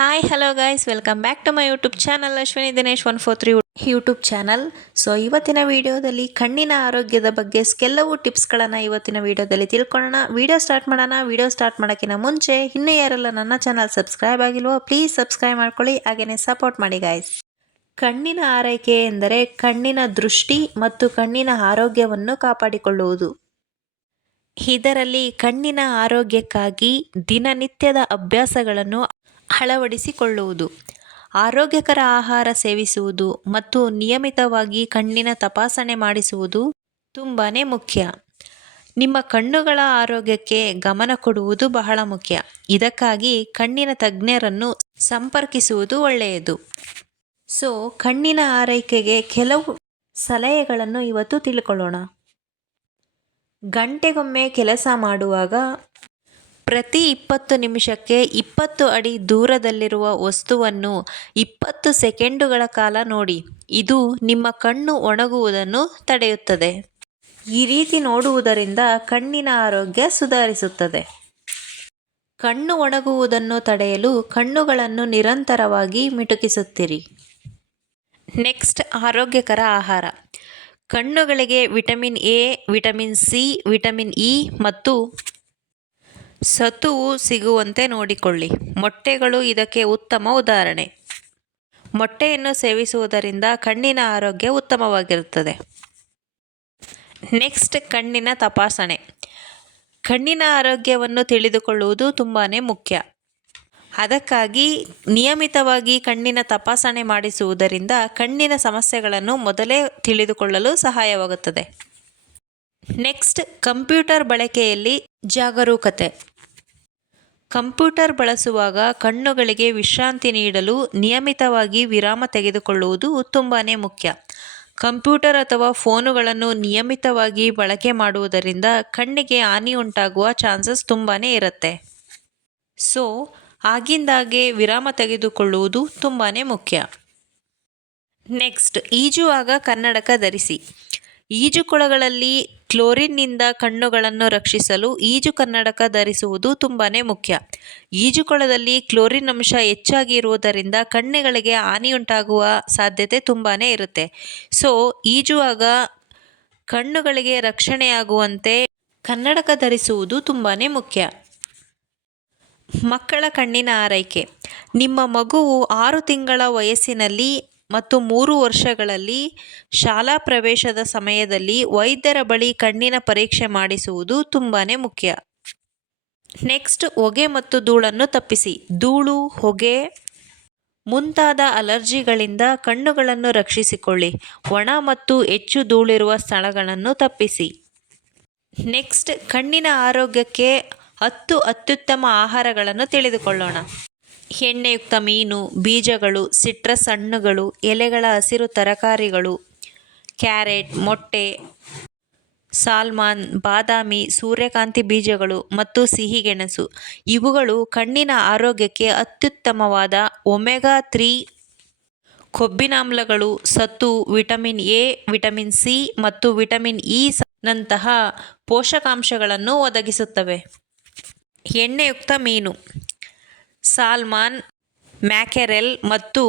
Hi hello guys, welcome back to my YouTube channel Ashwini Dinesh 143 YouTube channel. So ಇವತ್ತಿನ ವಿಡಿಯೋದಲ್ಲಿ ಕಣ್ಣಿನ ಆರೋಗ್ಯದ ಬಗ್ಗೆ ಕೆಲವು ಟಿಪ್ಸ್ಗಳನ್ನು ಇವತ್ತಿನ ವಿಡಿಯೋದಲ್ಲಿ ತಿಳ್ಕೊಳ್ಳೋಣ. ವಿಡಿಯೋ ಸ್ಟಾರ್ಟ್ ಮಾಡೋಣ. ವಿಡಿಯೋ ಸ್ಟಾರ್ಟ್ ಮಾಡೋಕ್ಕಿಂತ ಮುಂಚೆ ಇನ್ನೂ ಯಾರೆಲ್ಲ ನನ್ನ ಚಾನಲ್ ಸಬ್ಸ್ಕ್ರೈಬ್ ಆಗಿಲ್ವೋ ಪ್ಲೀಸ್ ಸಬ್ಸ್ಕ್ರೈಬ್ ಮಾಡ್ಕೊಳ್ಳಿ, ಹಾಗೆಯೇ ಸಪೋರ್ಟ್ ಮಾಡಿ ಗೈಸ್. ಕಣ್ಣಿನ ಆರೈಕೆ ಎಂದರೆ ಕಣ್ಣಿನ ದೃಷ್ಟಿ ಮತ್ತು ಕಣ್ಣಿನ ಆರೋಗ್ಯವನ್ನು ಕಾಪಾಡಿಕೊಳ್ಳುವುದು. ಇದರಲ್ಲಿ ಕಣ್ಣಿನ ಆರೋಗ್ಯಕ್ಕಾಗಿ ದಿನನಿತ್ಯದ ಅಭ್ಯಾಸಗಳನ್ನು ಅಳವಡಿಸಿಕೊಳ್ಳುವುದು, ಆರೋಗ್ಯಕರ ಆಹಾರ ಸೇವಿಸುವುದು ಮತ್ತು ನಿಯಮಿತವಾಗಿ ಕಣ್ಣಿನ ತಪಾಸಣೆ ಮಾಡಿಸುವುದು ತುಂಬಾ ಮುಖ್ಯ. ನಿಮ್ಮ ಕಣ್ಣುಗಳ ಆರೋಗ್ಯಕ್ಕೆ ಗಮನ ಕೊಡುವುದು ಬಹಳ ಮುಖ್ಯ. ಇದಕ್ಕಾಗಿ ಕಣ್ಣಿನ ತಜ್ಞರನ್ನು ಸಂಪರ್ಕಿಸುವುದು ಒಳ್ಳೆಯದು. ಸೊ ಕಣ್ಣಿನ ಆರೈಕೆಗೆ ಕೆಲವು ಸಲಹೆಗಳನ್ನು ಇವತ್ತು ತಿಳ್ಕೊಳ್ಳೋಣ. ಗಂಟೆಗೊಮ್ಮೆ ಕೆಲಸ ಮಾಡುವಾಗ ಪ್ರತಿ 20 ನಿಮಿಷಕ್ಕೆ 20 ಅಡಿ ದೂರದಲ್ಲಿರುವ ವಸ್ತುವನ್ನು 20 ಸೆಕೆಂಡುಗಳ ಕಾಲ ನೋಡಿ. ಇದು ನಿಮ್ಮ ಕಣ್ಣು ಒಣಗುವುದನ್ನು ತಡೆಯುತ್ತದೆ. ಈ ರೀತಿ ನೋಡುವುದರಿಂದ ಕಣ್ಣಿನ ಆರೋಗ್ಯ ಸುಧಾರಿಸುತ್ತದೆ. ಕಣ್ಣು ಒಣಗುವುದನ್ನು ತಡೆಯಲು ಕಣ್ಣುಗಳನ್ನು ನಿರಂತರವಾಗಿ ಮಿಟುಕಿಸುತ್ತಿರಿ. ನೆಕ್ಸ್ಟ್, ಆರೋಗ್ಯಕರ ಆಹಾರ. ಕಣ್ಣುಗಳಿಗೆ vitamin A, vitamin C, vitamin E ಮತ್ತು ಸತುವು ಸಿಗುವಂತೆ ನೋಡಿಕೊಳ್ಳಿ. ಮೊಟ್ಟೆಗಳು ಇದಕ್ಕೆ ಉತ್ತಮ ಉದಾಹರಣೆ. ಮೊಟ್ಟೆಯನ್ನು ಸೇವಿಸುವುದರಿಂದ ಕಣ್ಣಿನ ಆರೋಗ್ಯ ಉತ್ತಮವಾಗಿರುತ್ತದೆ. ನೆಕ್ಸ್ಟ್, ಕಣ್ಣಿನ ತಪಾಸಣೆ. ಕಣ್ಣಿನ ಆರೋಗ್ಯವನ್ನು ತಿಳಿದುಕೊಳ್ಳುವುದು ತುಂಬಾ ಮುಖ್ಯ. ಅದಕ್ಕಾಗಿ ನಿಯಮಿತವಾಗಿ ಕಣ್ಣಿನ ತಪಾಸಣೆ ಮಾಡಿಸುವುದರಿಂದ ಕಣ್ಣಿನ ಸಮಸ್ಯೆಗಳನ್ನು ಮೊದಲೇ ತಿಳಿದುಕೊಳ್ಳಲು ಸಹಾಯವಾಗುತ್ತದೆ. ನೆಕ್ಸ್ಟ್, ಕಂಪ್ಯೂಟರ್ ಬಳಕೆಯಲ್ಲಿ ಜಾಗರೂಕತೆ. ಕಂಪ್ಯೂಟರ್ ಬಳಸುವಾಗ ಕಣ್ಣುಗಳಿಗೆ ವಿಶ್ರಾಂತಿ ನೀಡಲು ನಿಯಮಿತವಾಗಿ ವಿರಾಮ ತೆಗೆದುಕೊಳ್ಳುವುದು ತುಂಬಾ ಮುಖ್ಯ. ಕಂಪ್ಯೂಟರ್ ಅಥವಾ ಫೋನುಗಳನ್ನು ನಿಯಮಿತವಾಗಿ ಬಳಕೆ ಮಾಡುವುದರಿಂದ ಕಣ್ಣಿಗೆ ಹಾನಿಯುಂಟಾಗುವ ಚಾನ್ಸಸ್ ತುಂಬಾ ಇರುತ್ತೆ. ಸೊ ಆಗಿಂದಾಗೆ ವಿರಾಮ ತೆಗೆದುಕೊಳ್ಳುವುದು ತುಂಬಾ ಮುಖ್ಯ. ನೆಕ್ಸ್ಟ್, ಈಜುವಾಗ ಕನ್ನಡಕ ಧರಿಸಿ. ಈಜುಕೊಳಗಳಲ್ಲಿ ಕ್ಲೋರಿನ್ನಿಂದ ಕಣ್ಣುಗಳನ್ನು ರಕ್ಷಿಸಲು ಈಜು ಕನ್ನಡಕ ಧರಿಸುವುದು ತುಂಬಾ ಮುಖ್ಯ. ಈಜುಕೊಳದಲ್ಲಿ ಕ್ಲೋರಿನ್ ಅಂಶ ಹೆಚ್ಚಾಗಿ ಇರುವುದರಿಂದ ಕಣ್ಣುಗಳಿಗೆ ಹಾನಿಯುಂಟಾಗುವ ಸಾಧ್ಯತೆ ತುಂಬಾ ಇರುತ್ತೆ. ಸೊ ಈಜುವಾಗ ಕಣ್ಣುಗಳಿಗೆ ರಕ್ಷಣೆಯಾಗುವಂತೆ ಕನ್ನಡಕ ಧರಿಸುವುದು ತುಂಬಾ ಮುಖ್ಯ. ಮಕ್ಕಳ ಕಣ್ಣಿನ ಆರೈಕೆ. ನಿಮ್ಮ ಮಗುವು 6 ತಿಂಗಳ ವಯಸ್ಸಿನಲ್ಲಿ ಮತ್ತು 3 ವರ್ಷಗಳಲ್ಲಿ ಶಾಲಾ ಪ್ರವೇಶದ ಸಮಯದಲ್ಲಿ ವೈದ್ಯರ ಬಳಿ ಕಣ್ಣಿನ ಪರೀಕ್ಷೆ ಮಾಡಿಸುವುದು ತುಂಬಾ ಮುಖ್ಯ. ನೆಕ್ಸ್ಟ್, ಹೊಗೆ ಮತ್ತು ಧೂಳನ್ನು ತಪ್ಪಿಸಿ. ಧೂಳು, ಹೊಗೆ ಮುಂತಾದ ಅಲರ್ಜಿಗಳಿಂದ ಕಣ್ಣುಗಳನ್ನು ರಕ್ಷಿಸಿಕೊಳ್ಳಿ. ಒಣ ಮತ್ತು ಹೆಚ್ಚು ಧೂಳಿರುವ ಸ್ಥಳಗಳನ್ನು ತಪ್ಪಿಸಿ. ನೆಕ್ಸ್ಟ್, ಕಣ್ಣಿನ ಆರೋಗ್ಯಕ್ಕೆ 10 ಅತ್ಯುತ್ತಮ ಆಹಾರಗಳನ್ನು ತಿಳಿದುಕೊಳ್ಳೋಣ. ಎಣ್ಣೆಯುಕ್ತ ಮೀನು, ಬೀಜಗಳು, ಸಿಟ್ರಸ್ ಹಣ್ಣುಗಳು, ಎಲೆಗಳ ಹಸಿರು ತರಕಾರಿಗಳು, ಕ್ಯಾರೆಟ್, ಮೊಟ್ಟೆ, ಸಾಲ್ಮನ್, ಬಾದಾಮಿ, ಸೂರ್ಯಕಾಂತಿ ಬೀಜಗಳು ಮತ್ತು ಸಿಹಿಗೆಣಸು ಇವುಗಳು ಕಣ್ಣಿನ ಆರೋಗ್ಯಕ್ಕೆ ಅತ್ಯುತ್ತಮವಾದ ಒಮೆಗಾ 3 ಕೊಬ್ಬಿನಾಮ್ಲಗಳು, ಸತು, ವಿಟಮಿನ್ ಎ, ವಿಟಮಿನ್ ಸಿ ಮತ್ತು ವಿಟಮಿನ್ ಇ ನಂತಹ ಪೋಷಕಾಂಶಗಳನ್ನು ಒದಗಿಸುತ್ತವೆ. ಎಣ್ಣೆಯುಕ್ತ ಮೀನು. ಸಾಲ್ಮನ್, ಮ್ಯಾಕೆರೆಲ್ ಮತ್ತು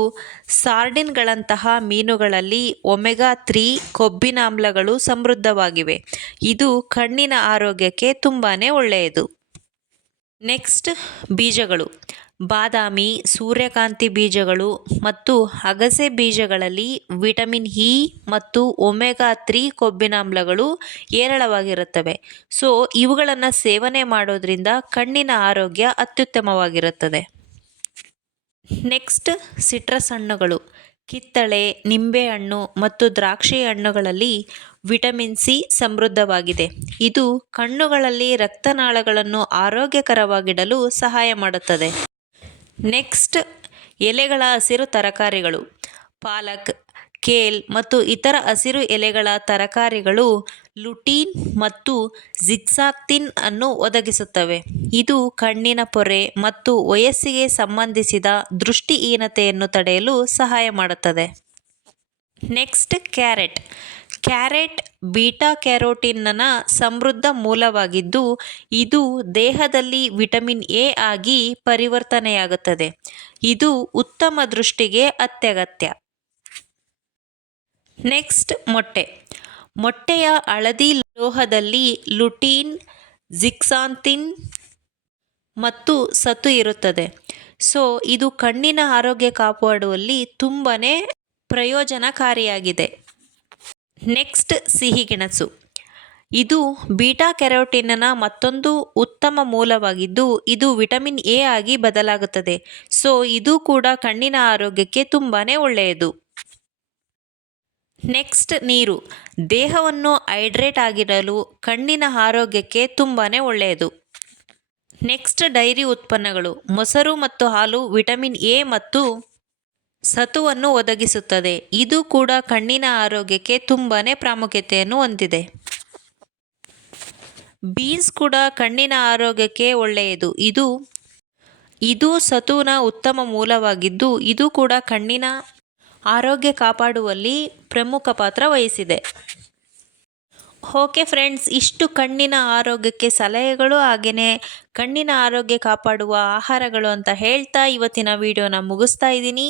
ಸಾರ್ಡಿನ್ಗಳಂತಹ ಮೀನುಗಳಲ್ಲಿ ಒಮೆಗಾ 3 ಕೊಬ್ಬಿನಾಮ್ಲಗಳು ಸಮೃದ್ಧವಾಗಿವೆ. ಇದು ಕಣ್ಣಿನ ಆರೋಗ್ಯಕ್ಕೆ ತುಂಬಾ ಒಳ್ಳೆಯದು. ನೆಕ್ಸ್ಟ್, ಬೀಜಗಳು. ಬಾದಾಮಿ, ಸೂರ್ಯಕಾಂತಿ ಬೀಜಗಳು ಮತ್ತು ಅಗಸೆ ಬೀಜಗಳಲ್ಲಿ ವಿಟಮಿನ್ ಇ ಮತ್ತು ಒಮೆಗಾ 3 ಕೊಬ್ಬಿನಾಮ್ಲಗಳು ಹೇರಳವಾಗಿರುತ್ತವೆ. ಸೊ ಇವುಗಳನ್ನು ಸೇವನೆ ಮಾಡೋದ್ರಿಂದ ಕಣ್ಣಿನ ಆರೋಗ್ಯ ಅತ್ಯುತ್ತಮವಾಗಿರುತ್ತದೆ. ನೆಕ್ಸ್ಟ್, ಸಿಟ್ರಸ್ ಹಣ್ಣುಗಳು. ಕಿತ್ತಳೆ, ನಿಂಬೆಹಣ್ಣು ಮತ್ತು ದ್ರಾಕ್ಷಿ ಹಣ್ಣುಗಳಲ್ಲಿ ವಿಟಮಿನ್ ಸಿ ಸಮೃದ್ಧವಾಗಿದೆ. ಇದು ಕಣ್ಣುಗಳಲ್ಲಿ ರಕ್ತನಾಳಗಳನ್ನು ಆರೋಗ್ಯಕರವಾಗಿಡಲು ಸಹಾಯ ಮಾಡುತ್ತದೆ. ನೆಕ್ಸ್ಟ್, ಎಲೆಗಳ ಹಸಿರು ತರಕಾರಿಗಳು. ಪಾಲಕ್, ಕೇಲ್ ಮತ್ತು ಇತರ ಹಸಿರು ಎಲೆಗಳ ತರಕಾರಿಗಳು ಲುಟೀನ್ ಮತ್ತು ಜಿಕ್ಸಾಕ್ತಿನ್ ಅನ್ನು ಒದಗಿಸುತ್ತವೆ. ಇದು ಕಣ್ಣಿನ ಪೊರೆ ಮತ್ತು ವಯಸ್ಸಿಗೆ ಸಂಬಂಧಿಸಿದ ದೃಷ್ಟಿಹೀನತೆಯನ್ನು ತಡೆಯಲು ಸಹಾಯ ಮಾಡುತ್ತದೆ. Next, carrot. ಕ್ಯಾರೆಟ್ ಬೀಟಾ ಕ್ಯಾರೋಟಿನ್ನ ಸಮೃದ್ಧ ಮೂಲವಾಗಿದ್ದು ಇದು ದೇಹದಲ್ಲಿ ವಿಟಮಿನ್ ಎ ಆಗಿ ಪರಿವರ್ತನೆಯಾಗುತ್ತದೆ. ಇದು ಉತ್ತಮ ದೃಷ್ಟಿಗೆ ಅತ್ಯಗತ್ಯ. ನೆಕ್ಸ್ಟ್ ಮೊಟ್ಟೆ. ಮೊಟ್ಟೆಯ ಹಳದಿ ಲೋಹದಲ್ಲಿ ಲುಟೀನ್, ಜಿಕ್ಸಾಂತಿನ್ ಮತ್ತು ಸತು ಇರುತ್ತದೆ. ಸೊ ಇದು ಕಣ್ಣಿನ ಆರೋಗ್ಯ ಕಾಪಾಡುವಲ್ಲಿ ತುಂಬಾ ಪ್ರಯೋಜನಕಾರಿಯಾಗಿದೆ. ನೆಕ್ಸ್ಟ್ ಸಿಹಿಗೆಣಸು. ಇದು ಬೀಟಾ ಕ್ಯಾರೋಟಿನ್ನ ಮತ್ತೊಂದು ಉತ್ತಮ ಮೂಲವಾಗಿದ್ದು ಇದು ವಿಟಮಿನ್ ಎ ಆಗಿ ಬದಲಾಗುತ್ತದೆ. ಸೊ ಇದು ಕೂಡ ಕಣ್ಣಿನ ಆರೋಗ್ಯಕ್ಕೆ ತುಂಬಾ ಒಳ್ಳೆಯದು. ನೆಕ್ಸ್ಟ್ ನೀರು. ದೇಹವನ್ನು ಹೈಡ್ರೇಟ್ ಆಗಿಡಲು ಕಣ್ಣಿನ ಆರೋಗ್ಯಕ್ಕೆ ತುಂಬಾ ಒಳ್ಳೆಯದು. ನೆಕ್ಸ್ಟ್ ಡೈರಿ ಉತ್ಪನ್ನಗಳು. ಮೊಸರು ಮತ್ತು ಹಾಲು ವಿಟಮಿನ್ ಎ ಮತ್ತು ಸತುವನ್ನು ಒದಗಿಸುತ್ತದೆ. ಇದು ಕೂಡ ಕಣ್ಣಿನ ಆರೋಗ್ಯಕ್ಕೆ ತುಂಬಾ ಪ್ರಾಮುಖ್ಯತೆಯನ್ನು ಹೊಂದಿದೆ. ಬೀನ್ಸ್ ಕೂಡ ಕಣ್ಣಿನ ಆರೋಗ್ಯಕ್ಕೆ ಒಳ್ಳೆಯದು. ಇದು ಸತುವಿನ ಉತ್ತಮ ಮೂಲವಾಗಿದ್ದು ಇದು ಕೂಡ ಕಣ್ಣಿನ ಆರೋಗ್ಯ ಕಾಪಾಡುವಲ್ಲಿ ಪ್ರಮುಖ ಪಾತ್ರ ವಹಿಸಿದೆ. ಓಕೆ ಫ್ರೆಂಡ್ಸ್, ಇಷ್ಟು ಕಣ್ಣಿನ ಆರೋಗ್ಯಕ್ಕೆ ಸಲಹೆಗಳು ಹಾಗೆಯೇ ಕಣ್ಣಿನ ಆರೋಗ್ಯ ಕಾಪಾಡುವ ಆಹಾರಗಳು ಅಂತ ಹೇಳ್ತಾ ಇವತ್ತಿನ ವಿಡಿಯೋನ ಮುಗಿಸ್ತಾ ಇದ್ದೀನಿ.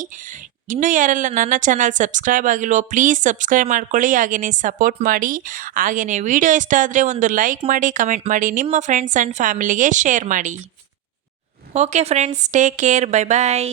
ಇನ್ನೂ ಯಾರೆಲ್ಲ ನನ್ನ ಚಾನಲ್ ಸಬ್ಸ್ಕ್ರೈಬ್ ಆಗಿಲ್ವೋ ಪ್ಲೀಸ್ ಸಬ್ಸ್ಕ್ರೈಬ್ ಮಾಡ್ಕೊಳ್ಳಿ, ಹಾಗೆಯೇ ಸಪೋರ್ಟ್ ಮಾಡಿ. ಹಾಗೆಯೇ ವಿಡಿಯೋ ಇಷ್ಟ ಆದರೆ ಒಂದು ಲೈಕ್ ಮಾಡಿ, ಕಮೆಂಟ್ ಮಾಡಿ, ನಿಮ್ಮ ಫ್ರೆಂಡ್ಸ್ ಆ್ಯಂಡ್ ಫ್ಯಾಮಿಲಿಗೆ ಶೇರ್ ಮಾಡಿ. Okay friends, take care, bye ಬಾಯ್.